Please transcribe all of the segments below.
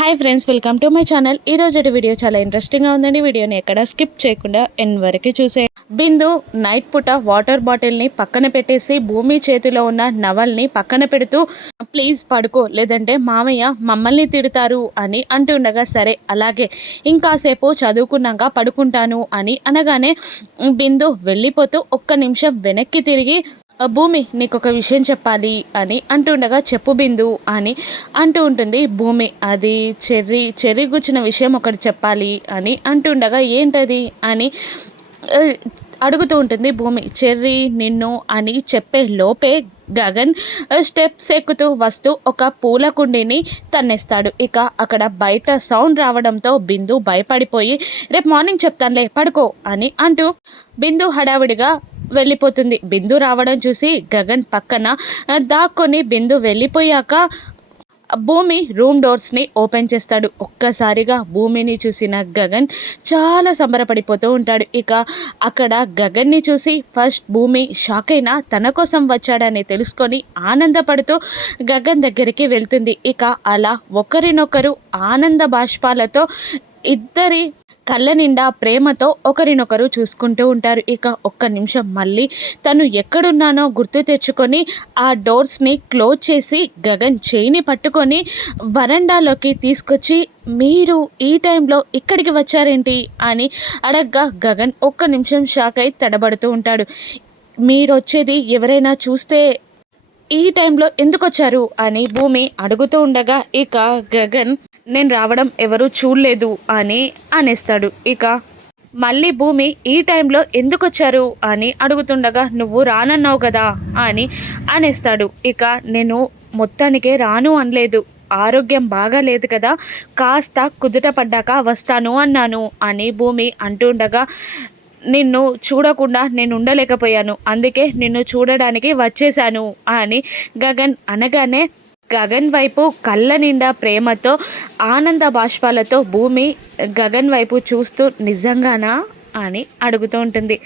Hi friends welcome to my channel. ఈ రోజు video చాలా ఇంట్రెస్టింగ్గా ఉందండి. వీడియోని ఎక్కడ స్కిప్ చేయకుండా ఎన్ వరకు చూసే బిందు నైట్ పూట వాటర్ బాటిల్ని పక్కన పెట్టేసి భూమి చేతిలో ఉన్న నవల్ని పక్కన పెడుతూ ప్లీజ్ పడుకో లేదంటే మామయ్య మమ్మల్ని తిడతారు అని అంటుండగా సరే అలాగే. ఇంకాసేపు చదువుకున్నాక పడుకుంటాను అని అనగానే బిందు వెళ్ళిపోతూ ఒక్క నిమిషం వెనక్కి తిరిగి భూమి నీకు ఒక విషయం చెప్పాలి అని అంటుండగా చెప్పు బిందు అని అంటూ ఉంటుంది. భూమి అది చెర్రీ చెర్రీ గుచ్చిన విషయం ఒకటి చెప్పాలి అని అంటుండగా ఏంటది? అని అడుగుతూ ఉంటుంది. భూమి చెర్రీ నిన్ను అని చెప్పే లోపే గగన్ స్టెప్స్ ఎక్కుతూ వస్తూ ఒక పూల కుండీని తన్నేస్తాడు. ఇక అక్కడ బయట సౌండ్ రావడంతో బిందు భయపడిపోయి రేపు మార్నింగ్ చెప్తానులే పడుకో అని అంటూ బిందు హడావిడిగా వెళ్ళిపోతుంది. బిందు రావడం చూసి గగన్ పక్కన దాక్కొని బిందు వెళ్ళిపోయాక భూమి రూమ్ డోర్స్ని ఓపెన్ చేస్తాడు. ఒక్కసారిగా భూమిని చూసిన గగన్ చాలా సంబరపడిపోతూ ఉంటాడు. ఇక అక్కడ గగన్ని చూసి ఫస్ట్ భూమి షాక్ అయినా తన కోసం వచ్చాడని తెలుసుకొని ఆనందపడుతూ గగన్ దగ్గరికి వెళ్తుంది. ఇక అలా ఒకరినొకరు ఆనంద బాష్పాలతో ఇద్దరి కళ్ళ నిండా ప్రేమతో ఒకరినొకరు చూసుకుంటూ ఉంటారు. ఇక ఒక్క నిమిషం మళ్ళీ తను ఎక్కడున్నానో గుర్తు తెచ్చుకొని ఆ డోర్స్ని క్లోజ్ చేసి గగన్ చేయిని పట్టుకొని వరండాలోకి తీసుకొచ్చి మీరు ఈ టైంలో ఇక్కడికి వచ్చారేంటి? అని అడగ్గా గగన్ ఒక్క నిమిషం షాక్ అయి తడబడుతూ ఉంటాడు. మీరు వచ్చేది ఎవరైనా చూస్తే ఈ టైంలో ఎందుకు వచ్చారు అని భూమి అడుగుతూ ఉండగా ఇక గగన్ నేను రావడం ఎవరు చూడలేదు అని అనేస్తాడు. ఇక మళ్ళీ భూమి ఈ టైంలో ఎందుకు వచ్చారు అని అడుగుతుండగా నువ్వు రానన్నావు కదా అని అనేస్తాడు. ఇక నేను మొత్తానికే రాను అనలేదు. ఆరోగ్యం బాగాలేదు కదా కాస్త కుదుట పడ్డాక వస్తాను అన్నాను అని భూమి అంటుండగా నిన్ను చూడకుండా నేను ఉండలేకపోయాను. అందుకే నిన్ను చూడడానికి వచ్చేశాను అని గగన్ అనగానే గగన్ వైపు కళ్ళ నిండా ప్రేమతో ఆనంద బాష్పాలతో భూమి గగన్ వైపు చూస్తూ నిజంగానా అని అడుగుతూ ఉంటుంది.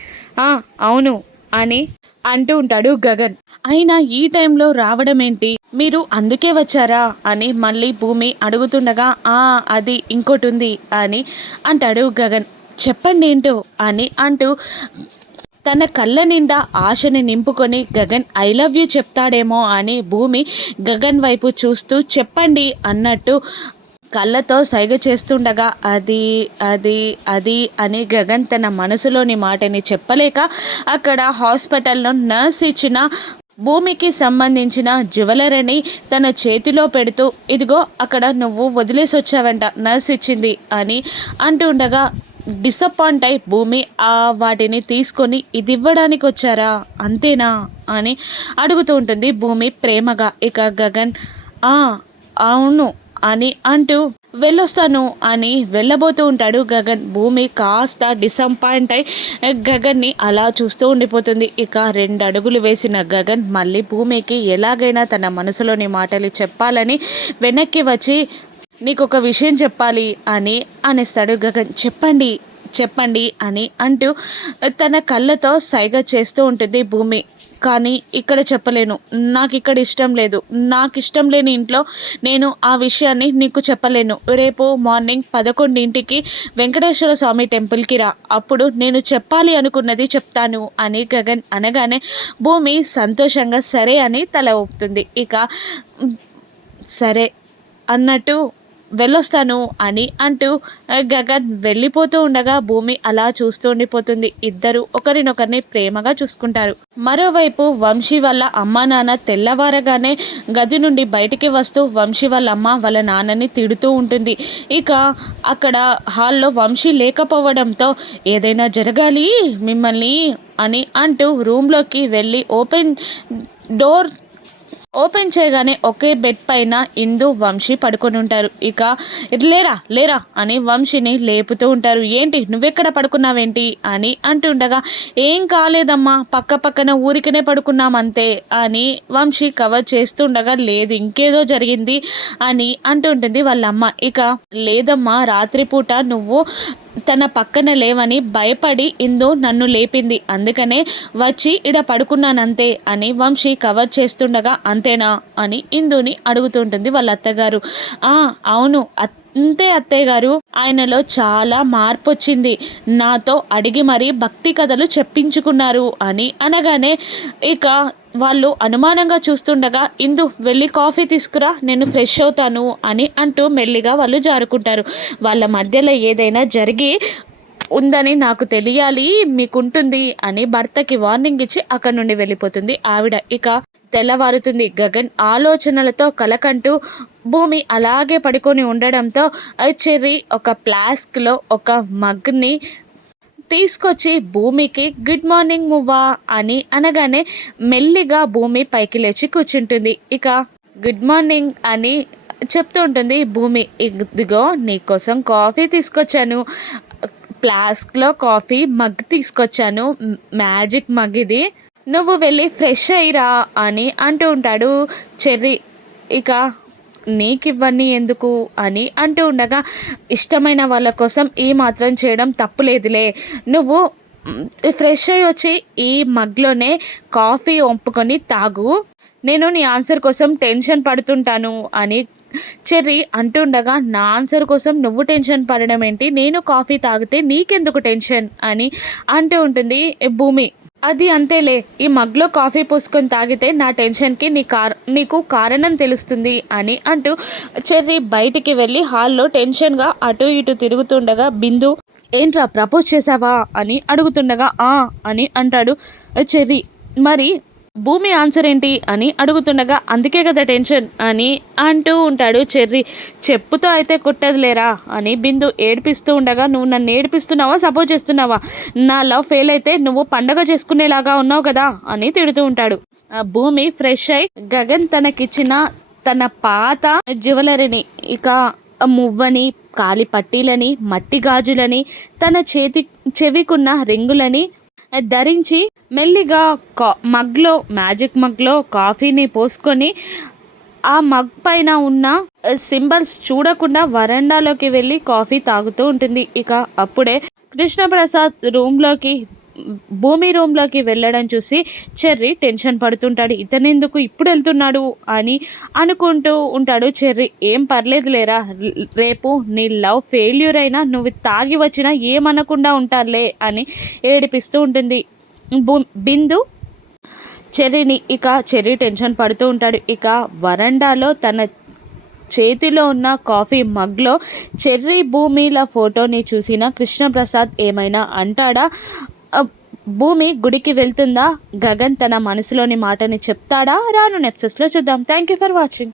"ఆ, అవును అని అంటూ ఉంటాడు గగన్. అయినా ఈ టైంలో రావడం ఏంటి మీరు అందుకే వచ్చారా? అని మళ్ళీ భూమి అడుగుతుండగా ఆ అది ఇంకోటి ఉంది అని అంటాడు గగన్. చెప్పండి ఏంటో అని అంటూ తన కళ్ళ నిండా ఆశని నింపుకొని గగన్ ఐ లవ్ యూ చెప్తాడేమో అని భూమి గగన్ వైపు చూస్తూ చెప్పండి అన్నట్టు కళ్ళతో సైగ చేస్తుండగా అది అది అది అని గగన్ తన మనసులోని మాటని చెప్పలేక అక్కడ హాస్పిటల్లో నర్స్ ఇచ్చిన భూమికి సంబంధించిన జ్యువెలరీని తన చేతిలో పెడుతూ ఇదిగో అక్కడ నువ్వు వదిలేసి వచ్చావంట నర్స్ ఇచ్చింది అని అంటుండగా డిసప్పాయింట్ అయి భూమి ఆ వాటిని తీసుకొని ఇది ఇవ్వడానికి వచ్చారా? అంతేనా? అని అడుగుతూ ఉంటుంది భూమి ప్రేమగా. ఇక గగన్ "ఆ, అవును అని అంటూ వెళ్ళొస్తాను అని వెళ్ళబోతూ ఉంటాడు గగన్. భూమి కాస్త డిసప్పాయింట్ అయి గగన్ని అలా చూస్తూ ఉండిపోతుంది. ఇక రెండు అడుగులు వేసిన గగన్ మళ్ళీ భూమికి ఎలాగైనా తన మనసులోని మాటలు చెప్పాలని వెనక్కి వచ్చి నీకు ఒక విషయం చెప్పాలి అని అనేస్తాడు గగన్. చెప్పండి చెప్పండి అని అంటూ తన కళ్ళతో సైగ చేస్తూ ఉంటుంది భూమి. కానీ ఇక్కడ చెప్పలేను. నాకు ఇక్కడ ఇష్టం లేదు. నాకు ఇష్టం లేని ఇంట్లో నేను ఆ విషయాన్ని నీకు చెప్పలేను. రేపు మార్నింగ్ పదకొండింటికి వెంకటేశ్వర స్వామి టెంపుల్కి రా. అప్పుడు నేను చెప్పాలి అనుకున్నది చెప్తాను అని గగన్ అనగానే భూమి సంతోషంగా సరే అని తల ఊపుతుంది. ఇక సరే అన్నట్టు వెళ్ళొస్తాను అని అంటూ గగన్ వెళ్ళిపోతూ ఉండగా భూమి అలా చూస్తూ ఉండిపోతుంది. ఇద్దరు ఒకరినొకరిని ప్రేమగా చూసుకుంటారు. మరోవైపు వంశీ వాళ్ళ అమ్మ నాన్న తెల్లవారగానే గది నుండి బయటికి వస్తూ వంశీ వాళ్ళ అమ్మ వాళ్ళ నాన్నని తిడుతూ ఉంటుంది. ఇక అక్కడ హాల్లో వంశీ లేకపోవడంతో ఏదైనా జరగాలి మిమ్మల్ని అని అంటూ రూమ్లోకి వెళ్ళి ఓపెన్ డోర్ ఓపెన్ చేయగానే ఒకే బెడ్ పైన ఇందు వంశీ పడుకొని ఉంటారు. ఇక లేరా లేరా అని వంశీని లేపుతూ ఉంటారు. ఏంటి నువ్వెక్కడ పడుకున్నావేంటి అని అంటుండగా ఏం కాలేదమ్మా పక్క పక్కన ఊరికనే పడుకున్నాం అంతే అని వంశీ కవర్ చేస్తుండగా లేదు ఇంకేదో జరిగింది అని అంటుంటుంది వాళ్ళమ్మ. ఇక లేదమ్మా రాత్రిపూట నువ్వు తన పక్కన లేవని భయపడి ఇందు నన్ను లేపింది. అందుకనే వచ్చి ఇడ పడుకున్నానంతే అని వంశీ కవర్ చేస్తుండగా అంతేనా అని ఇందుని అడుగుతుంటుంది వాళ్ళ అత్తగారు ఆ అవును అత్ అంతే అత్తయ్య గారు ఆయనలో చాలా మార్పు వచ్చింది నాతో అడిగి మరీ భక్తి కథలు చెప్పించుకున్నారు అని అనగానే ఇక వాళ్ళు అనుమానంగా చూస్తుండగా ఇందు వెళ్ళి కాఫీ తీసుకురా నేను ఫ్రెష్ అవుతాను అని అంటూ మెల్లిగా వాళ్ళు జారుకుంటారు. వాళ్ళ మధ్యలో ఏదైనా జరిగి ఉందని నాకు తెలియాలి మీకుంటుంది అని భర్తకి వార్నింగ్ ఇచ్చి అక్కడి నుండి వెళ్ళిపోతుంది. ఆవిడ ఇక తెల్లవారుతుంది. గగన్ ఆలోచనలతో కలకంటూ భూమి అలాగే పడుకొని ఉండడంతో చెర్రీ ఒక ప్లాస్క్లో ఒక మగ్ని తీసుకొచ్చి భూమికి గుడ్ మార్నింగ్ మువ్వా అని అనగానే మెల్లిగా భూమి పైకి లేచి కూర్చుంటుంది. ఇక గుడ్ మార్నింగ్ అని చెప్తూ ఉంటుంది భూమి. ఇదిగో నీకోసం కాఫీ తీసుకొచ్చాను. ఫ్లాస్క్లో కాఫీ మగ్ తీసుకొచ్చాను. మ్యాజిక్ మగ్ ఇది. నువ్వు వెళ్ళి ఫ్రెష్ అయ్యిరా అని అంటూ ఉంటాడు చెర్రీ. ఇక నీకివ్వని ఎందుకు అని అంటూ ఉండగా ఇష్టమైన వాళ్ళ కోసం ఈ మాత్రం చేయడం తప్పులేదులే. నువ్వు ఫ్రెష్ అయ్యి వచ్చి ఈ మగ్లోనే కాఫీ వంపుకొని తాగు. నేను నీ ఆన్సర్ కోసం టెన్షన్ పడుతుంటాను అని చెర్రీ అంటుండగా నా ఆన్సర్ కోసం నువ్వు టెన్షన్ పడడం ఏంటి? నేను కాఫీ తాగితే నీకెందుకు టెన్షన్? అని అంటూ ఉంటుంది భూమి. అది అంతేలే. ఈ మగ్లో కాఫీ పోసుకొని తాగితే నా టెన్షన్కి నీ కార్ నీకు కారణం తెలుస్తుంది అని అంటూ చెర్రీ బయటికి వెళ్ళి హాల్లో టెన్షన్గా అటు ఇటు తిరుగుతుండగా బిందు ఏంట్రా ప్రపోజ్ చేసావా అని అడుగుతుండగా ఆ అని అంటాడు చెర్రీ. మరి భూమి ఆన్సర్ ఏంటి అని అడుగుతుండగా అందుకే కదా టెన్షన్ అని అంటూ ఉంటాడు చెర్రీ. చెప్పుతో అయితే కుట్టదులేరా అని బిందు ఏడిపిస్తూ ఉండగా నువ్వు నన్ను ఏడిపిస్తున్నావా సపోర్ట్ చేస్తున్నావా? నా లవ్ ఫెయిల్ అయితే నువ్వు పండగ చేసుకునేలాగా ఉన్నావు కదా అని తిడుతూ ఉంటాడు. ఆ భూమి ఫ్రెష్ అయి గగన్ తనకిచ్చిన తన పాత జ్యువెలరీని ఇక మువ్వని కాలి పట్టీలని మట్టి గాజులని తన చేతి చెవికున్న రింగులని ధరించి మెల్లిగా కా మగ్లో మ్యాజిక్ మగ్లో కాఫీని పోసుకొని ఆ మగ్ పైన ఉన్న సింబల్స్ చూడకుండా వరండాలోకి వెళ్ళి కాఫీ తాగుతూ ఉంటుంది. ఇక అప్పుడే కృష్ణప్రసాద్ రూమ్లోకి భూమి రూమ్లోకి వెళ్ళడం చూసి చెర్రీ టెన్షన్ పడుతుంటాడు. ఇతనెందుకు ఇప్పుడు వెళ్తున్నాడు? అని అనుకుంటూ ఉంటాడు చెర్రీ. ఏం పర్లేదు లేరా రేపు నీ లవ్ ఫెయిల్యూర్ అయినా నువ్వు తాగి వచ్చినా ఏమనకుండా ఉంటారులే అని ఏడిపిస్తూ ఉంటుంది. బిందు చెర్రీని ఇక చెర్రీ టెన్షన్ పడుతూ ఉంటాడు. ఇక వరండాలో తన చేతిలో ఉన్న కాఫీ మగ్లో చెర్రీ భూమిల ఫోటోని చూసిన కృష్ణప్రసాద్ ఏమైనా అంటాడా? భూమి గుడికి వెళ్తుందా? గగన్ తన మనసులోని మాటని చెప్తాడా? రాను నెప్సెస్లో చూద్దాం. Thank you for watching